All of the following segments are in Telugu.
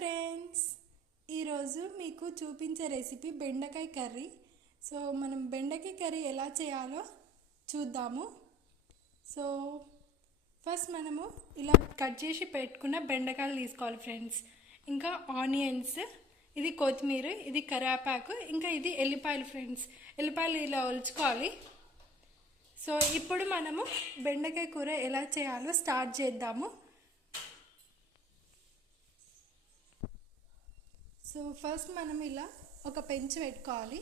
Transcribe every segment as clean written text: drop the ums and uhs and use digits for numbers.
ఫ్రెండ్స్, ఈరోజు మీకు చూపించే రెసిపీ బెండకాయ కర్రీ. సో మనం బెండకాయ కర్రీ ఎలా చేయాలో చూద్దాము. సో ఫస్ట్ మనము ఇలా కట్ చేసి పెట్టుకున్న బెండకాయలు తీసుకోవాలి ఫ్రెండ్స్. ఇంకా ఆనియన్స్, ఇది కొత్తిమీర, ఇది కరివేపాకు, ఇంకా ఇది ఎల్లిపాయలు ఫ్రెండ్స్. ఎల్లిపాయలు ఇలా ఒలుచుకోవాలి. సో ఇప్పుడు మనము బెండకాయ కూర ఎలా చేయాలో స్టార్ట్ చేద్దాము. సో ఫస్ట్ మనం ఇలా ఒక పెంచు పెట్టుకోవాలి.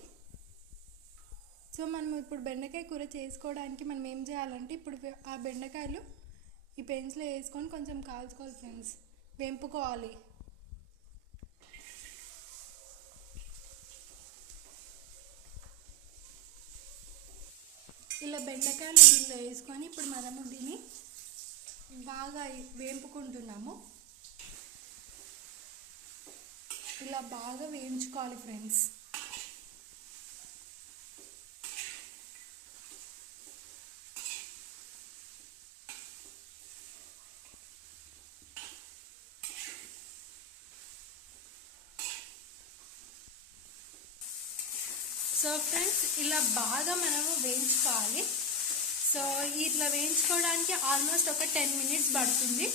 సో మనం ఇప్పుడు బెండకాయ కూర చేసుకోవడానికి మనం ఏం చేయాలంటే, ఇప్పుడు ఆ బెండకాయలు ఈ పెంచులో వేసుకొని కొంచెం కాల్చుకోవాలి ఫ్రెండ్స్, వేంపుకోవాలి. ఇలా బెండకాయలు దీనిలో వేసుకొని ఇప్పుడు మనము దీన్ని బాగా వేంపుకుంటున్నాము. ఇలా బాగా వేయించుకోవాలి ఫ్రెండ్స్. సో ఫ్రెండ్స్, ఇలా బాగా మనము వేయించుకోవాలి. సో ఇట్లా వేయించుకోవడానికి ఆల్మోస్ట్ ఒక 10 minutes పడుతుంది.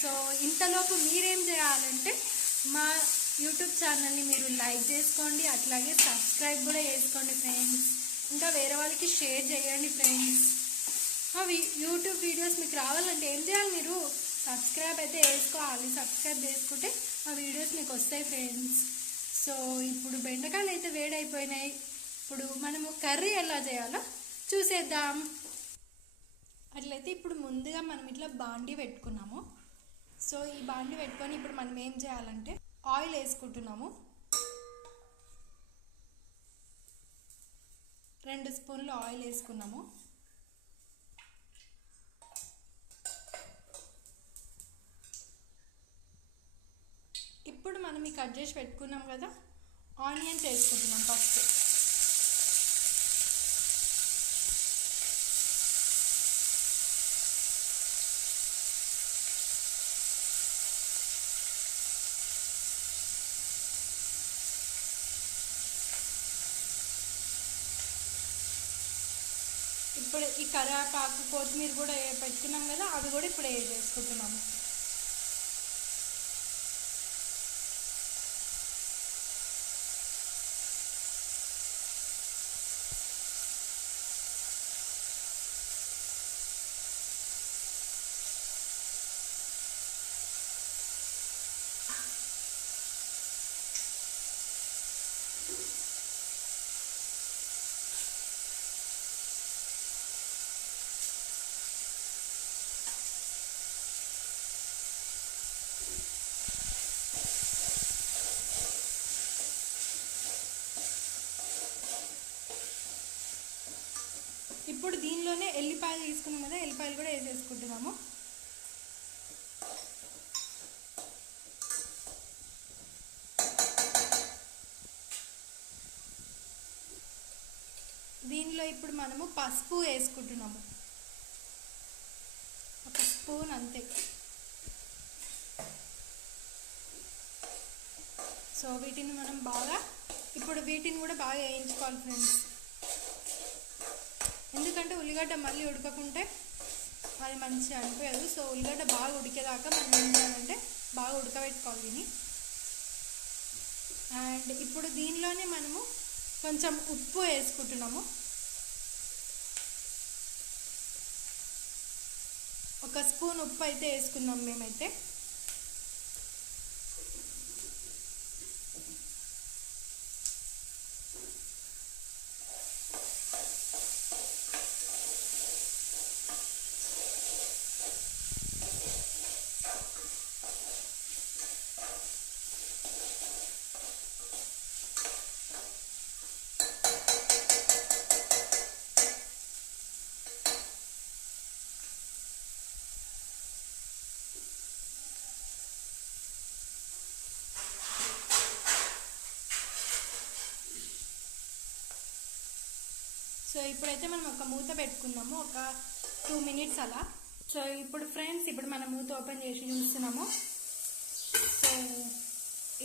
సో ఇంతలోపు మీరేం చేయాలంటే, మా యూట్యూబ్ ఛానల్ని మీరు లైక్ చేసుకోండి, అట్లాగే సబ్స్క్రైబ్ కూడా చేసుకోండి ఫ్రెండ్స్. ఇంకా వేరే వాళ్ళకి షేర్ చేయండి ఫ్రెండ్స్. యూట్యూబ్ వీడియోస్ మీకు రావాలంటే ఏం చేయాలి, మీరు సబ్స్క్రైబ్ అయితే వేసుకోవాలి. సబ్స్క్రైబ్ చేసుకుంటే మా వీడియోస్ మీకు వస్తాయి ఫ్రెండ్స్. సో ఇప్పుడు బెండకాయలు అయితే వేడైపోయినాయి. ఇప్పుడు మనము కర్రీ ఎలా చేయాలో చూసేద్దాం. అట్లయితే ఇప్పుడు ముందుగా మనం ఇట్లా బాండీ పెట్టుకున్నాము. సో ఈ బాండీ పెట్టుకొని ఇప్పుడు మనం ఏం చేయాలంటే ఆయిల్ వేసుకుంటున్నాము. 2 స్పూన్లు ఆయిల్ వేసుకున్నాము. ఇప్పుడు మనం ఈ కట్ చేసి పెట్టుకున్నాం కదా, ఆనియన్స్ వేసుకుంటున్నాం ఫస్ట్. ఇప్పుడు ఈ కరివేపాకు, కొత్తిమీర కూడా పెట్టుకున్నాం కదా, అవి కూడా ఇప్పుడు వేసుకుంటున్నాము. ఇప్పుడు దీనిలోనే ఎల్లిపాయలు తీసుకున్నాం కదా, ఎల్లిపాయలు కూడా వేసేసుకుంటున్నాము. దీనిలో ఇప్పుడు మనము పసుపు వేసుకుంటున్నాము, 1 స్పూన్ అంతే. సో వీటిని మనం వీటిని కూడా బాగా వేయించుకోవాలి ఫ్రెండ్స్. ఎందుకంటే ఉల్లిగడ్డ మళ్ళీ ఉడకకుంటే అది మంచిగా అనిపించదు. సో ఉల్లిగడ్డ బాగా ఉడికేదాకా మనం ఏం చేయాలంటే బాగా ఉడకబెట్టుకోవాలి దీన్ని. అండ్ ఇప్పుడు దీనిలోనే మనము కొంచెం ఉప్పు వేసుకుంటున్నాము. 1 స్పూన్ ఉప్పు అయితే వేసుకున్నాం మేమైతే. సో ఇప్పుడైతే మనం ఒక మూత పెట్టుకుందాము, ఒక 2 minutes అలా. సో ఇప్పుడు ఫ్రెండ్స్, ఇప్పుడు మనం మూత ఓపెన్ చేసి చూస్తున్నాము. సో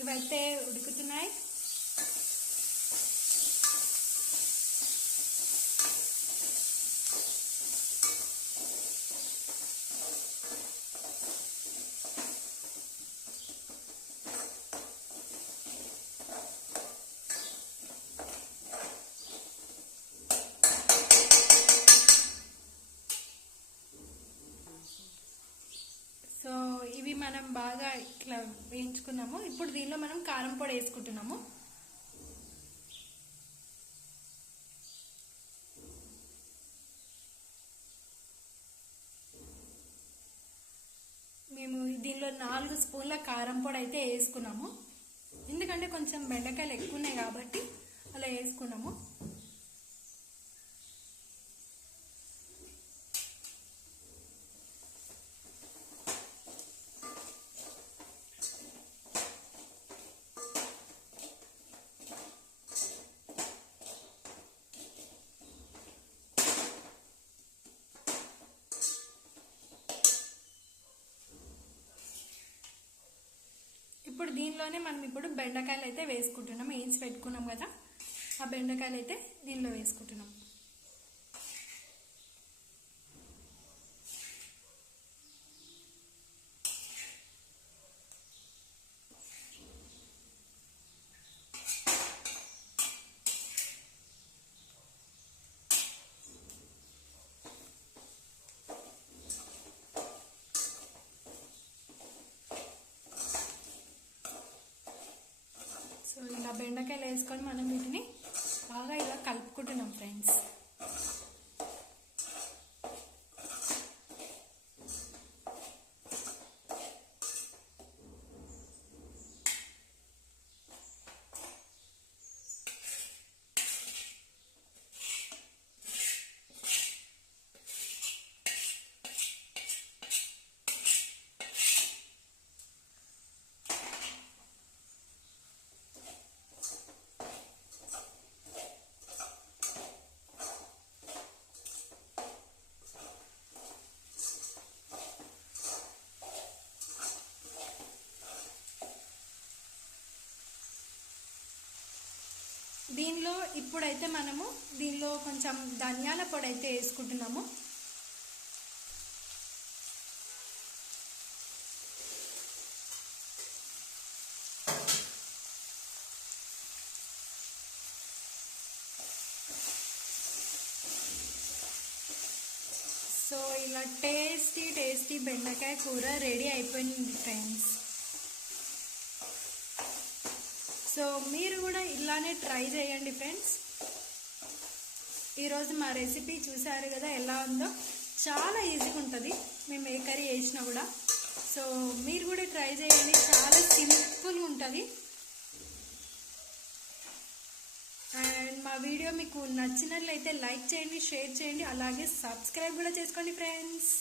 ఇవైతే ఉడుకుతున్నాయి. సో ఇవి మనం బాగా ఇట్లా వేయించుకున్నాము. ఇప్పుడు దీనిలో మనం కారం పొడి వేసుకుంటున్నాము. మేము దీనిలో 4 స్పూన్ల కారం పొడి అయితే వేసుకున్నాము. ఎందుకంటే కొంచెం బెండకాయలు ఎక్కువ ఉన్నాయి కాబట్టి అలా వేసుకున్నాము. ఇప్పుడు దీనిలోనే మనం ఇప్పుడు బెండకాయలు అయితే వేసుకుంటున్నాం. వేయించి పెట్టుకున్నాం కదా, ఆ బెండకాయలు అయితే దీనిలో వేసుకుంటున్నాం. సో ఇలా బెండకాయలు వేసుకొని మనం వీటిని బాగా ఇలా కలుపుకుంటున్నాం ఫ్రెండ్స్. దీనిలో ఇప్పుడైతే మనము దీనిలో కొంచెం ధనియాల పొడి అయితే వేసుకుంటున్నాము. సో ఇలా టేస్టీ బెండకాయ కూర రెడీ అయిపోయింది ఫ్రెండ్స్. సో మీరు కూడా ఇలానే ట్రై చేయండి ఫ్రెండ్స్. ఈరోజు మా రెసిపీ చూసారు కదా ఎలా ఉందో. చాలా ఈజీగా ఉంటుంది మేము ఏ కర్రీ వేసినా కూడా. సో మీరు కూడా ట్రై చేయండి, చాలా సింపుల్గా ఉంటుంది. అండ్ మా వీడియో మీకు నచ్చినట్లయితే లైక్ చేయండి, షేర్ చేయండి, అలాగే సబ్స్క్రైబ్ కూడా చేసుకోండి friends.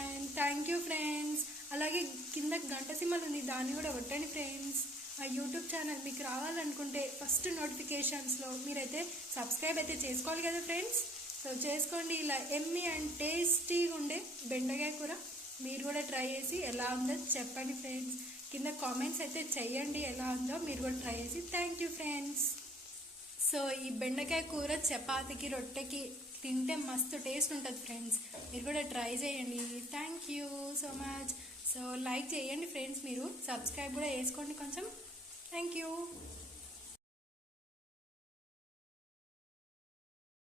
And thank you friends. అలాగే కింద గంట సింబల్ ఉంది, దాన్ని కూడా కొట్టండి ఫ్రెండ్స్. ఆ యూట్యూబ్ ఛానల్ మీకు రావాలనుకుంటే ఫస్ట్ నోటిఫికేషన్స్లో మీరైతే సబ్స్క్రైబ్ అయితే చేసుకోవాలి కదా ఫ్రెండ్స్. సో చేసుకోండి. ఇలా ఎమ్మీ అండ్ టేస్టీగా ఉండే బెండకాయ కూర మీరు కూడా ట్రై చేసి ఎలా ఉందో చెప్పండి ఫ్రెండ్స్. కింద కామెంట్స్ అయితే చెయ్యండి ఎలా ఉందో, మీరు కూడా ట్రై చేసి. Thank you friends. సో ఈ బెండకాయ కూర చపాతీకి రొట్టెకి తింటే మస్తు టేస్ట్ ఉంటుంది ఫ్రెండ్స్. మీరు కూడా ట్రై చేయండి. Thank you so much. So like చేయండి ఫ్రెండ్స్, మీరు సబ్స్క్రైబ్ కూడా చేసుకోండి కొంచెం. Thank you.